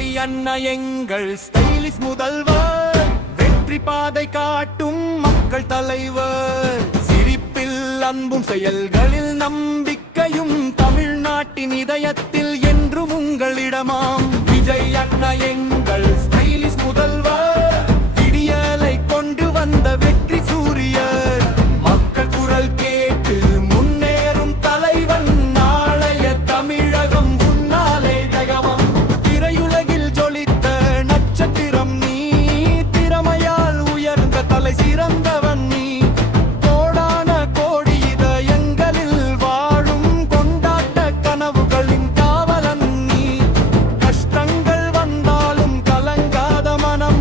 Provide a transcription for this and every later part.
விஜய் அண்ணா எங்கள் ஸ்டைலிஷ் முதல்வர், வெற்றி பாதை காட்டும் மக்கள் தலைவர். சிரிப்பில் அன்பும் செயல்களில் நம்பிக்கையும் தமிழ்நாட்டின் இதயத்தில் என்றும் உங்களிடமாம். விஜய் அண்ணா எங்கள் ஸ்டைலிஷ் முதல்வர், விடியலை கொண்டு வந்த வெற்றி சூரியர். மக்கள் குரல் கேட்டு முன்னேறும் தலைவன், நாளைய தமிழகம் உன்னாலே ஜெகமம். திரையுலகில் ஜொலித்த நட்சத்திரம் நீ, திறமையால் உயர்ந்த தலை சிறந்தவன் நீ. கோடான கோடி இதயங்களில் வாழும் கொண்டாட்ட கனவுகளின் காவலன் நீ. கஷ்டங்கள் வந்தாலும் கலங்காத மனம்,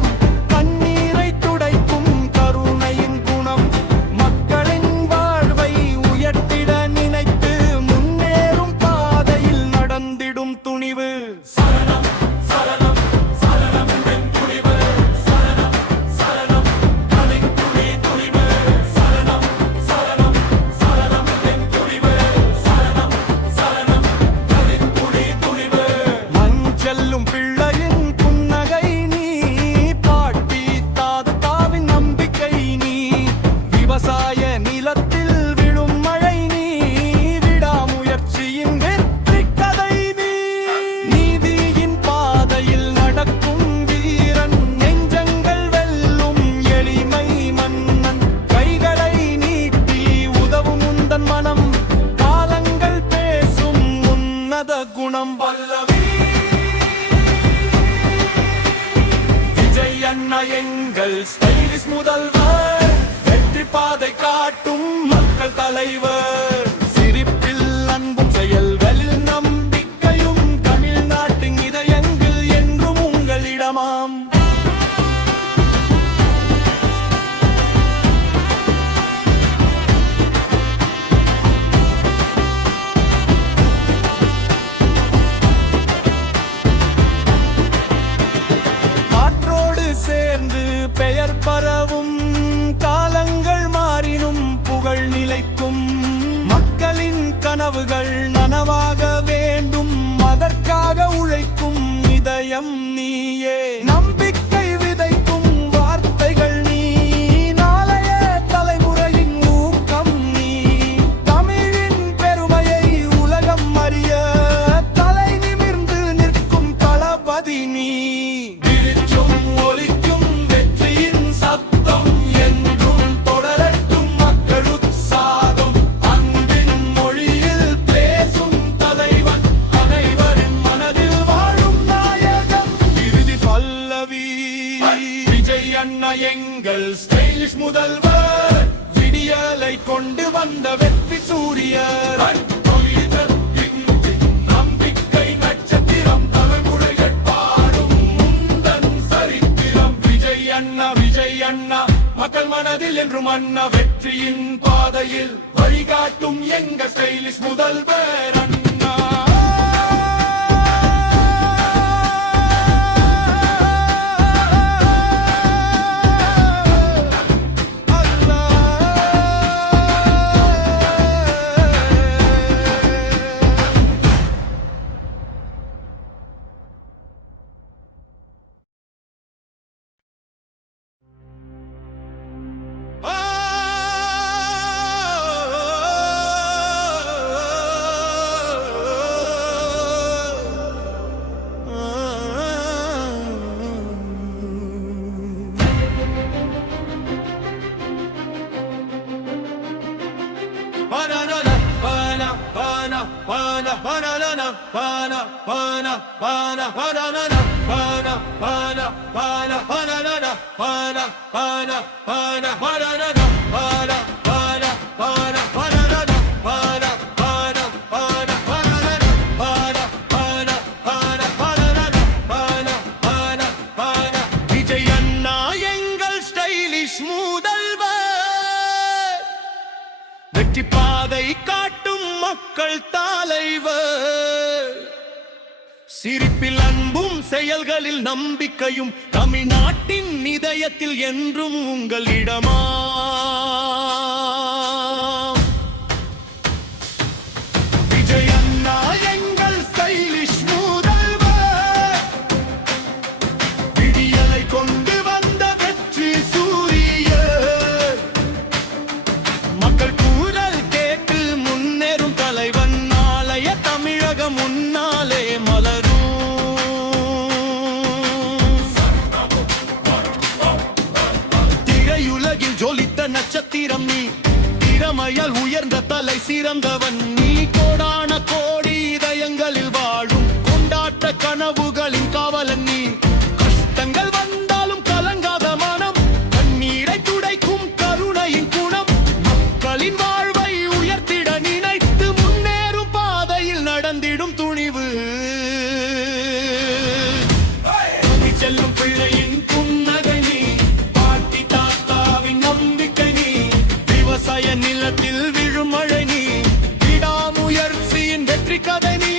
கண்ணீரை துடைக்கும் கருணையின் குணம். மக்களின் வாழ்வை உயர்த்திட நினைத்து முன்னேறும் பாதையில் நடந்திடும் துணிவு. சரணம் சரணம் சரணம் என் துணிவு, சரணம் சரணம் கலைத்துணி துணிவு, சரணம் சரணம் சரணம் என் துணிவு, சரணம் சரணம் கலைத்துணி துணிவு. மஞ்செல்லும் பிள்ளையின் புன்னகை நீ, பாட்டி தாத்தாவின் நம்பிக்கை நீ. விவசாய நிலத்தில் விழும் மழை நீ, விடாமுயற்சியின் வெற்றி கதை நீ. நீதியின் பாதையில் நடக்கும் வீரன், நெஞ்சங்கள் வெல்லும் எளிமை மன்னன். கைகளை நீட்டி உதவும் உந்தன் மனம், காலங்கள் பேசும் உன்னத குணம். பல்லவி விஜய் அண்ணா எங்கள் ஸ்டைலிஷ் முதல்வர், வெற்றி பாதை காட்டும் மக்கள் தலைவர். சிரிப்பில் அன்பும் செயல்களில் நம்பிக்கையும் தமிழ்நாட்டின் இதயங்கள் என்றும் உங்களிடமாம். காற்றோடு சேர்ந்து பெயர் பரவும், காலங்கள் மாறினும் புகழ் நிலைக்கும். மக்களின் கனவுகள் நனவாக வேண்டும், அதற்காக உழைக்கும் இதயம் நீயே. நம்பிக்கை விதைக்கும் வார்த்தைகள் நீ, நாளைய தலைமுறையின் ஊக்கம் நீ. தமிழின் பெருமையை உலகம் அறிய தலை நிமிர்ந்து நிற்கும் தளபதி நீ. விழிச்சும் ஒலிக்கும் வெற்றியின் சத்தம் என்றும் தொடரட்டும் மக்கள் உற்சாகம். அன்பின் மொழியில் பேசும் தலைவன், அனைவரின் மனதில் வாழும் நாயகன். இறுதி பல்லவி விஜய் அண்ணா எங்கள் ஸ்டைலிஷ் முதல்வர், விடியலை கொண்டு வந்த வெற்றி சூரியர். நம்பிக்கை நட்சத்திரம், தமிழ்மொழிகள் பாடும் முந்தன் சரித்திரம். விஜய் அண்ணா மக்கள் மனதில் என்றும் அண்ணா, வெற்றியின் பாதையில் வழிகாட்டும் எங்க ஸ்டைலிஷ் முதல்வர் அண்ணா. விஜய் அண்ணா எங்கள் ஸ்டைலிஷ் முதல்வர், வெற்றி பாதை காட்டும் மக்கள் தலைவர். சிரிப்பில் அன்பும் செயல்களில் நம்பிக்கையும் தமிழ்நாட்டின் இதயத்தில் என்றும் உங்களிடமா. விஜய் அண்ணா எங்கள் ஸ்டைலிஷ் முதல்வர், நட்சத்திரம் நீ திறமையால் உயர்ந்த தலை சிறந்தவன் நீ கோடான கோடி இதயங்களில் வாழும் கொண்டாட்ட கனவுகளின் காவலன் நீ கஷ்டங்கள் வந்தாலும் கலங்காத மனம் கண்ணீரை துடைக்கும் கருணையின் குணம் மக்களின் வாழ்வை உயர்த்திட நினைத்து முன்னேறும் பாதையில் நடந்திடும் துணிவு செல்லும் பிள்ளையின் புன்னகை நீ பாட்டி தாத்தாவின் நம்பிக்கை நீ விவசாய நிலத்தில் விழும் மழை நீ விடாமுயற்சியின் வெற்றி கதை நீ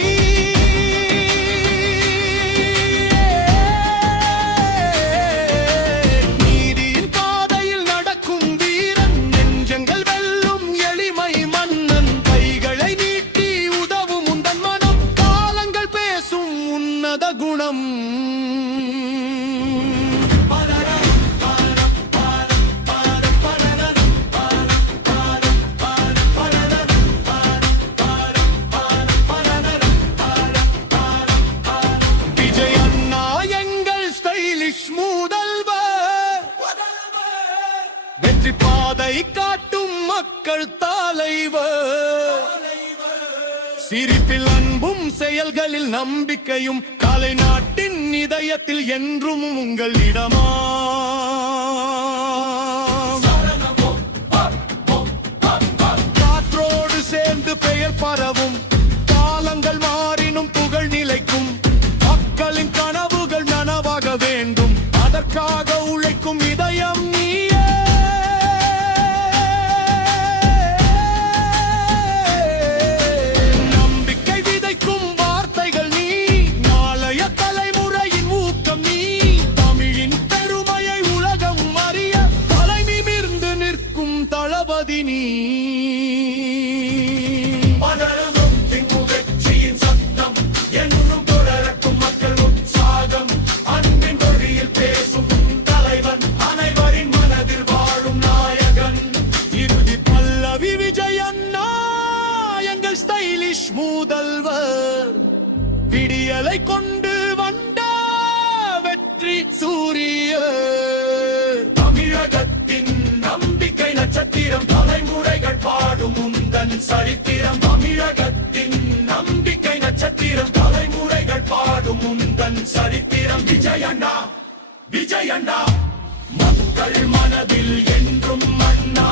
நீதியின் பாதையில் நடக்கும் வீரன் நெஞ்சங்கள் வெல்லும் எளிமை மன்னன் கைகளை நீட்டி உதவும் உந்தன் மனம் காலங்கள் பேசும் உன்னத குணம் வெற்றி பாதை காட்டும் மக்கள் தலைவர் சிரிப்பில் அன்பும் செயல்களில் நம்பிக்கையும் கலை நாட்டின் இதயத்தில் என்றும் உங்கள் இடமா காற்றோடு சேர்ந்து பெயர் பரவும் காலங்கள் மாறினும் புகழ் நிலைக்கும் மக்களின் கனவுகள் நனவாக வேண்டும் அதற்காக உழைக்கும் இதயம் நீயே நம்பிக்கை விதைக்கும் வார்த்தைகள் நீ நாளைய தலைமுறையின் ஊக்கம் நீ தமிழின் பெருமையை உலகம் அறிய தலை நிமிர்ந்து நிற்கும் தளபதி நீ ஸ்டைலிஷ் முதல்வர் விடியலை கொண்டு வந்த வெற்றி சூரிய தமிழகத்தின் நம்பிக்கை நட்சத்திரம் தலைமுறைகள் பாடும் உந்தன் சரித்திரம் தமிழகத்தின் நம்பிக்கை நட்சத்திரம் தலைமுறைகள் பாடும் உந்தன் சரித்திரம் விஜயண்ணா விஜயண்ணா மக்கள் மனதில் என்றும் அண்ணா